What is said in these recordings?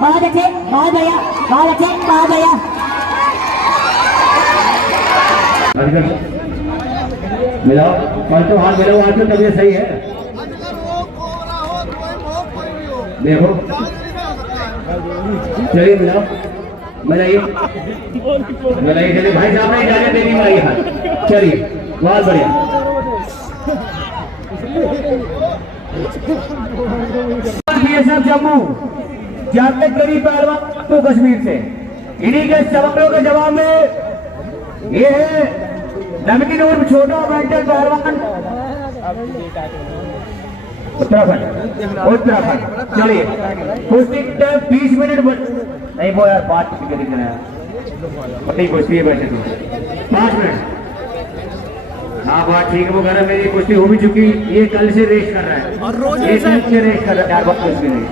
बहुत अच्छे, बहुत बढ़िया, बहुत अच्छे, बहुत बढ़िया। मिलाओ तो हाथ मिलाओ, आज तो तबीयत सही है। देखो चलिए मिलाओ, मिलाइए मिलाइए, चलिए भाई साहब ने इजाजत दे दी, मिलाइए हाथ। चलिए बहुत बढ़िया। ये सब जम्मू जाते करीब पहलवान तो कश्मीर से, इन्हीं के सवालों के जवाब में ये है नमकीन और छोटा मेंटल पहलवान उत्तराखंड। चलिए कुश्ती 20 मिनट नहीं वो यार 5 मिनट कुश्ती है बैठे तो 5 मिनट। हाँ बात ठीक है, वो घर मेरी कुश्ती हो भी चुकी, ये कल से रेस कर रहा है और रोज से रेस कर रहा है, 4 बार कुश्ती नहीं।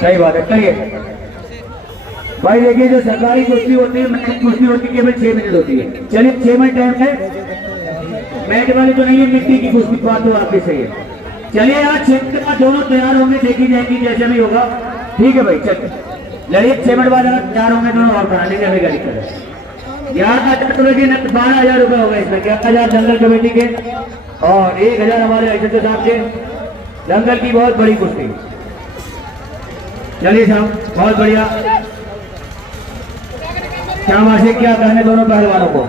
सही बात है। कहिए भाई, देखिए जो सरकारी कुश्ती होती है, मैच कुश्ती होती है, केवल 6 मिनट होती है। चलिए 6 मिनट टाइम है, मैच वाली तो नहीं है, मिट्टी की कुश्ती, बात तो आपकी सही है। चलिए आज 6 मिनट बाद दोनों तैयार होंगे, देखी जाएगी जैसे भी होगा। ठीक है भाई, चलिए लड़िए 6 मिनट बाद अगर तैयार होंगे दोनों और करा लेंगे, हमें क्या दिक्कत है। यार का 12,000 रुपए होगा इसमें, 11,000 दंगल कमेटी के और 1,000 हमारे अध्यक्ष साहब के। दंगल की बहुत बड़ी कुश्ती। चलिए साहब बहुत बढ़िया, क्या माशे क्या कहने दोनों पहलवानों को।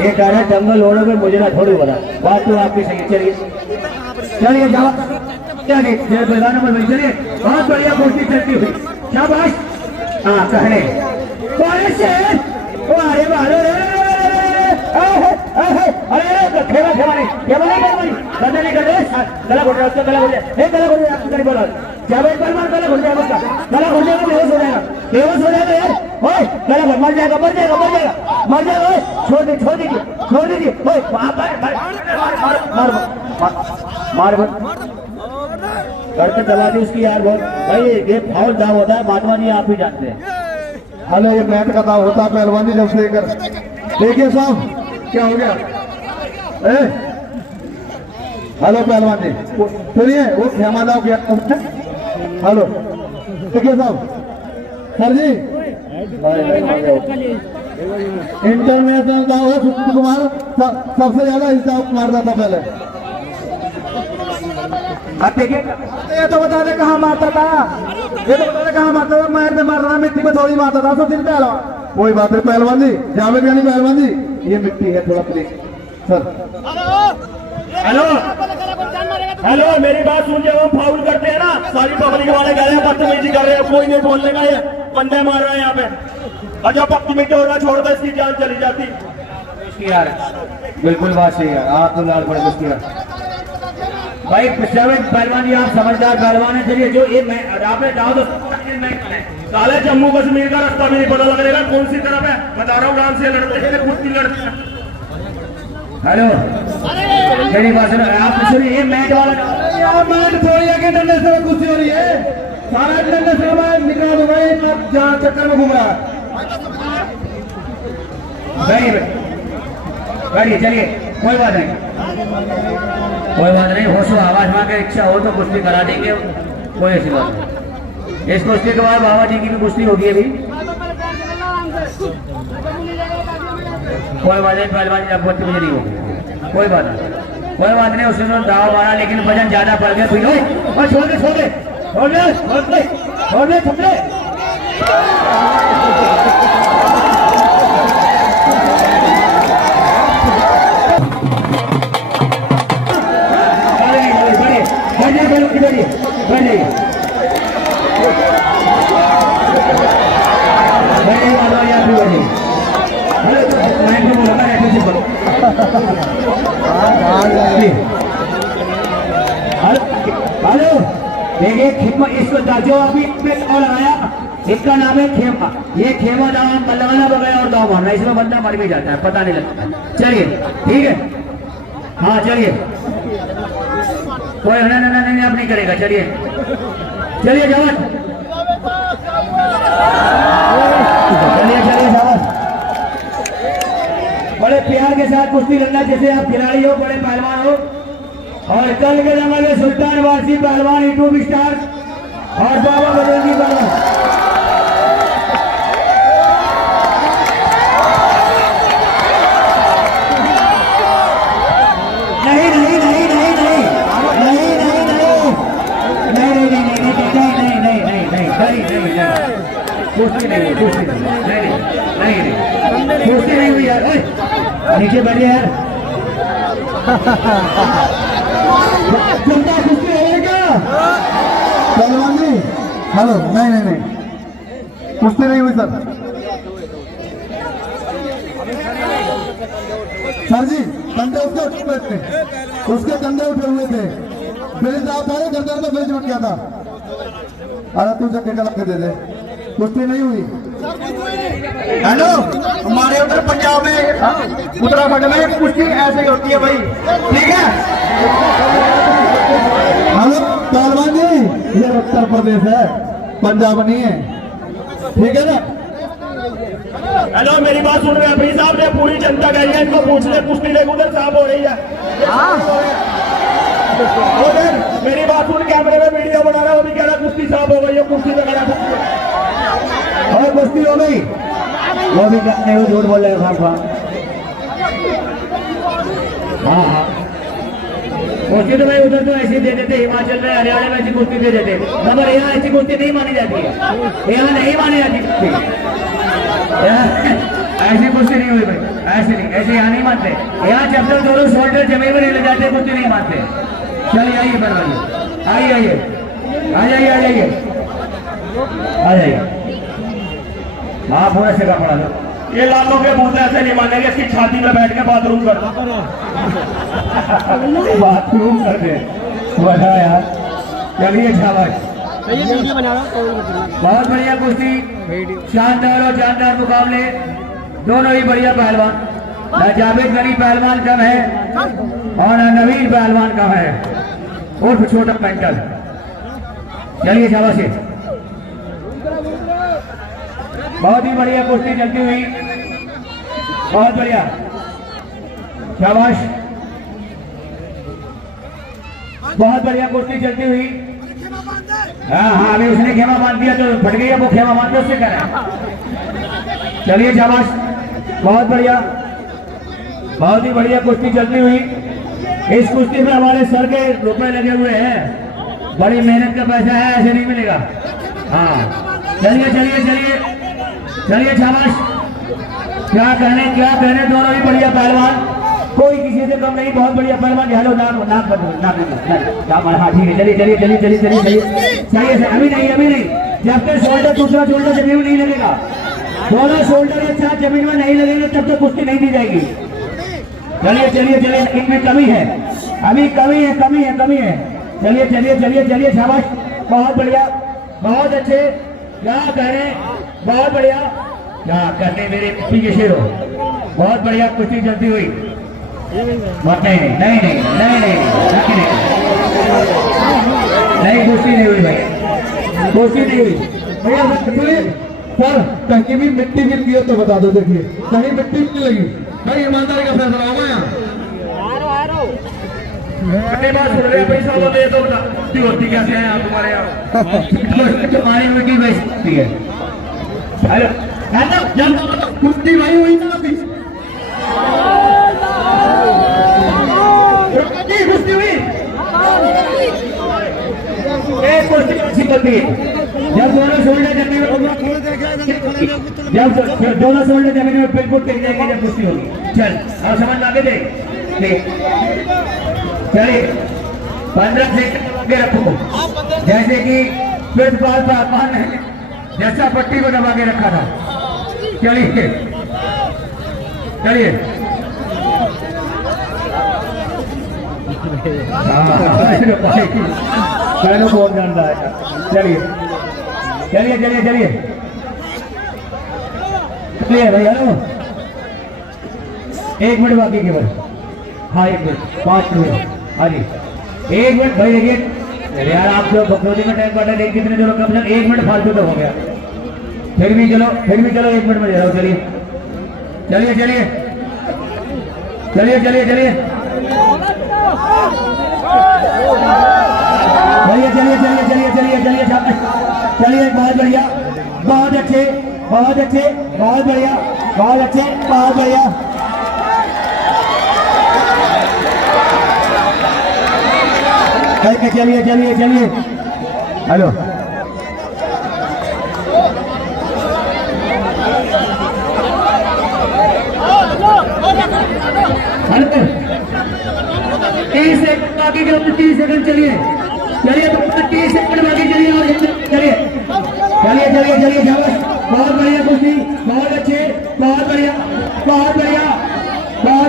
ये कह रहे दंगल होने में मुझे ना थोड़ी बता, बात तो आपकी सही। चलिए चलिए जाओ, चलिए चलिए बहुत बढ़िया कुश्ती चलती हुई, शाबाश। हाँ कहने अरे बालो अरे खेवा खेवा नहीं, खेवा नहीं, गला नहीं कर रहे, गला घुट रहा है उसका, गला घुट जाए, गला घुट जाए, आपको बोला जावेद परमार, गला घुट जाएगा उसका, गला घुट जाएगा, बेहोश हो जाएगा, बेहोश हो जाएगा यार, ओए गला घुट, मर जाएगा, मर जाएगा, मर जाएगा, मर जाएगा, ओए छोड़ दीजिए, छोड़ दीजिए, छोड़ दीजिए, ओए मार करके दबा दी उसकी यार। बहुत भाई ये फाउल दाव होता है, बादवानी आप ही जानते हैं। हले ये मैट का दाव होता है पहलवानी जब से लेकर। देखिए साहब क्या हो गया, हेलो पहलवान जी सुनिए, वो खेमा दाव क्या। हेलो देखिए साहब, सर जी इंटरनेशनल दाव है, सुशील कुमार सबसे ज्यादा इस दाव मारता था पहले। ये तो बता दे कहाँ मारता था, ये तो बता दे कहाँ मारता था। मैट में मार रहा, मिट्टी में थोड़ी मारता था सुशील पहलवान। कोई बात नहीं पहलवान जी, जावेद यानी पहलवान जी, ये मिट्टी है थोड़ा प्लीज सर। हेलो हेलो मेरी बात सुन, जब हम फाउल करते हैं ना, सारी पब्लिक वाले कह रहे हैं बदतमीजी कर रहे हैं, कोई नहीं बोलने का, ये बंदे मार रहे हैं यहाँ पे, और जब बदतमीजी हो रहा है छोड़ दो, इसकी जान चली जाती यार। बिल्कुल बात सही है, आप तो लाल पड़े उसकी भाई। जावेद पहलवान जी आप समझदार पहलवान है। चलिए जो ये आपने जाओ तो साले जम्मू कश्मीर का रास्ता भी नहीं पता लग रहेगा कौन सी तरफ है, बता रहा हूँ गांव से लड़ते हैं, कुश्ती लड़ते हैं। हेलो मेरी बात सुनो, आप सुनिए, ये मैच वाला मैच थोड़ी आगे इंटरनेशनल कुश्ती हो रही है, सारा इंटरनेशनल मैच निकाल दो भाई, जहाँ चक्कर में घूम रहा है। बैठिए चलिए, कोई बात नहीं, कोई बात नहीं, होश आवाज मांगे इच्छा हो तो कुश्ती करा देंगे, कोई ऐसी बात नहीं। इस कुश्ती के बाद बाबा जी की भी कुश्ती होगी अभी, कोई बात नहीं, पहलवान जी आपको मुझे नहीं होगी, कोई बात नहीं, कोई बात नहीं। उसने तो दाव मारा लेकिन वजन ज्यादा पड़ गया, फिर छोड़ दे छोड़ दे छोड़ दे छोड़ दे छोड़ दे छोड़ दे। हेलो देखिए खेमा, इसको जो अभी लगाया इसका नाम है खेमा। ये खेमा दाव लगाना बगैर और दाव मारना, इसमें बंदा मर भी जाता है, पता नहीं लगता। चलिए ठीक है, हाँ चलिए, कोई नहीं अब नहीं करेगा। चलिए चलिए जवान कुश्ती लड़ना, जैसे आप खिलाड़ी हो, बड़े पहलवान हो। और कल के जंगल में सुल्तान वासी पहलवान यूट्यूब स्टार और बाबा बजरंगी पहलवान। नहीं नहीं नहीं नहीं नहीं नहीं नहीं नहीं नहीं नहीं नहीं नहीं नहीं नहीं नहीं नहीं कुश्ती नहीं, कुश्ती नहीं, नहीं नहीं कुश्ती नहीं हुई यार। नीचे बैठिए यार। जनता कुश्ती है क्या पहलवान जी? हेलो, नहीं नहीं नहीं, कुश्ती नहीं हुई सर। सर जी कंधे उसके उठे हुए थे, उसके कंधे उठे हुए थे, ब्रिज आप आए गर्दन में ब्रिज उठ गया था। अरे तू जगह का लग दे दे, कुश्ती नहीं हुई। हेलो, हमारे उधर पंजाब में उत्तराखंड में कुश्ती ऐसे ही होती है भाई, ठीक है? हेलो पहलवान जी, ये उत्तर प्रदेश है, पंजाब नहीं है, ठीक है ना? हेलो, मेरी बात सुन रहे हैं भाई साहब ने, पूरी जनता कह रही है इनको पूछ ले, कुश्ती लेकर उधर साफ हो रही है। उधर मेरी बात सुन, कैमरे में वीडियो बना रहा है, वो भी कह रहा कुश्ती साफ हो गई है, कुश्ती वगैरह और कुश्ती हो गई, वो भी कहते हैं झूठ बोल रहे हो खान। हाँ हाँ, कुश्ती तो भाई उधर तो ऐसे दे देते, हिमाचल में हरियाणा में ऐसी कुश्ती दे देते, मगर यहाँ ऐसी कुश्ती नहीं मानी जाती है, यहाँ नहीं मानी जाती कुश्ती। ऐसी कुश्ती नहीं हुई भाई, ऐसे नहीं, ऐसे यहाँ नहीं मानते। यहाँ जब तक दोनों शोल्डर जमीन में नहीं ले जाते कुश्ती नहीं मानते। चलिए आइए बनवाइए, आइए आइए, आ जाइए आ जाइए आ जाइए। हाँ पूरा सिक्का पड़ा लो। ये लालों के मुंह ऐसे नहीं मानेंगे, इसकी छाती में बैठ के बाथरूम कर बाथरूम कर दे, बड़ा यार। चलिए शाबाश, बहुत बढ़िया कुश्ती, शानदार और जानदार मुकाबले, दोनों ही बढ़िया पहलवान। न जावेद गनी पहलवान कम है और न नवीन पहलवान कम है, उर्फ छोटा पेंटल। चलिए शाबाश, बहुत ही बढ़िया कुश्ती चलती हुई, बहुत बढ़िया, शाबाश, बहुत बढ़िया कुश्ती चलती हुई। हाँ हाँ, अभी उसने खेमा बांध दिया तो फट गई, वो खेमा बांध उससे करा। चलिए शाबाश, बहुत बढ़िया, बहुत ही बढ़िया कुश्ती चलती हुई। इस कुश्ती में हमारे सर के रुपए लगे हुए हैं, बड़ी मेहनत का पैसा है, ऐसे नहीं मिलेगा। हाँ चलिए चलिए चलिए चलिए शाबाश, क्या कहने दोनों ही बढ़िया पहलवान, कोई किसी से कम नहीं, बहुत बढ़िया पहलवान। हेलो नाम हाँ ठीक है, चलिए चलिए चलिए चलिए चलिए चलिए चलिए। अभी नहीं, जब तक शोल्डर दूसरा शोल्डर जमीन में नहीं लगेगा, दोनों शोल्डर एक साथ जमीन में नहीं लगेंगे तब तक कुश्ती नहीं दी जाएगी। चलिए चलिए चलिए, इनमें कमी है, अभी कमी है। चलिए चलिए चलिए चलिए शाबाश, बहुत बढ़िया, बहुत अच्छे, क्या कहने, बहुत बढ़िया, क्या कहने मेरे पी के शेरों, बहुत बढ़िया कुश्ती चलती हुई। नहीं कुश्ती नहीं हुई भाई, कुश्ती नहीं हुई भैया। सर कहीं भी मिट्टी गिर गई हो तो बता दो, देखिए कहीं मिट्टी नहीं लगी भाई, ईमानदारी का फैसला होगा यहाँ। बात सुन रहे भाई साहब, दे दो ना, कुश्ती होती कैसे है आप हमारे यहाँ? तुम्हारी मिट्टी बेचती है। हेलो, कुश्ती भाई हुई ना अभी, कुश्ती हुई, एक कुश्ती अच्छी बनती है जब दोनों शोल्डर जमीन में बिल्कुल टिक जाएंगे, जब कुश्ती होगी। चल अब समझ आगे दे, चलिए 15 सेकंड आगे रखो, जैसे कि प्रिंसिपाल पासवान ने जैसा पट्टी को दबा के रखा था। चलिए चलिए, कौन जानता है। चलिए चलिए चलिए चलिए चलिए भैया, 1 मिनट बाकी केवल। हाँ 1 मिनट, 5 मिनट, हाँ जी 1 मिनट भाई। देखिए यार, आप जो बकरोजी में टाइम काटा लेकिन कितने जो कम से 1 मिनट फालतू तो हो गया, फिर भी चलो 1 मिनट में दे रहा हूँ। चलिए चलिए चलिए चलिए चलिए चलिए चलिए चलिए चलिए चलिए चलिए चलिए चलिए बहुत बढ़िया, बहुत अच्छे, बहुत अच्छे, बहुत बढ़िया, बहुत अच्छे, बहुत बढ़िया। चलिए चलिए चलिए, हेलो हेलो 30 सेकंड बाकी के 30 सेकंड चलिए चलिए 30 सेकंड बाकी चलिए और चलिए चलिए चलिए चलिए शाबाश, बहुत बढ़िया कुश्ती, बहुत अच्छे, बहुत बढ़िया, बहुत बढ़िया, बहुत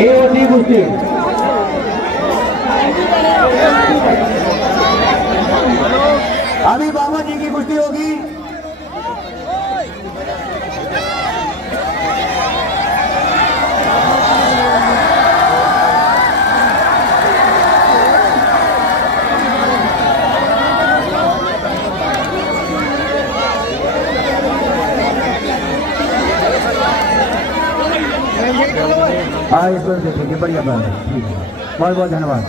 ये होती कुश्ती। अभी बाबा जी की कुश्ती होगी। हाँ, इसको देखेंगे, बढ़िया बात है, बहुत बहुत धन्यवाद।